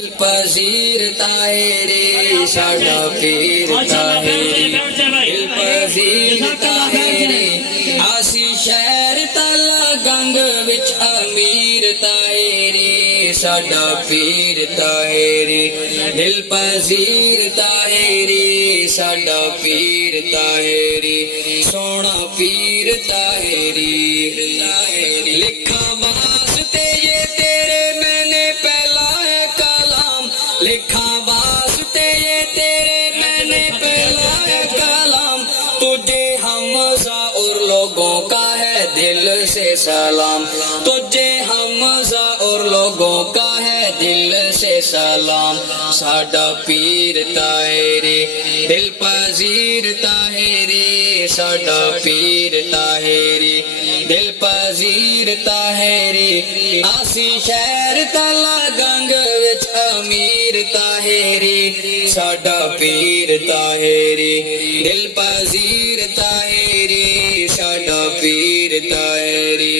पजीर ताहेरे साडा पीर ताहेरे दिल पजीर ताहेरे आसी शहर तला गंग विच अमीर ताहेरे साडा पीर ताहेरे दिल पजीर ताहेरे साडा पीर ताहेरे सोना पीर ताहेरे लिखा वास्ते ये तेरे मैंने पहला है कलाम लिखा वास्ते ये तेरे मैंने पहला है कलाम तुझे हमजा और लोगों का है दिल से सलाम तुझे हमजा और लोगों का है दिल से सलाम साडा पीर ताहेरे दिल पजीर ताहेरे साडा पीर ताहेरे दिल पजीर ताहेरे आसी शहर तला गंग विच अमीर ताहेरे साडा पीर ताहेरे दिल पजीर ताहेरे साडा पीर ताहेरे।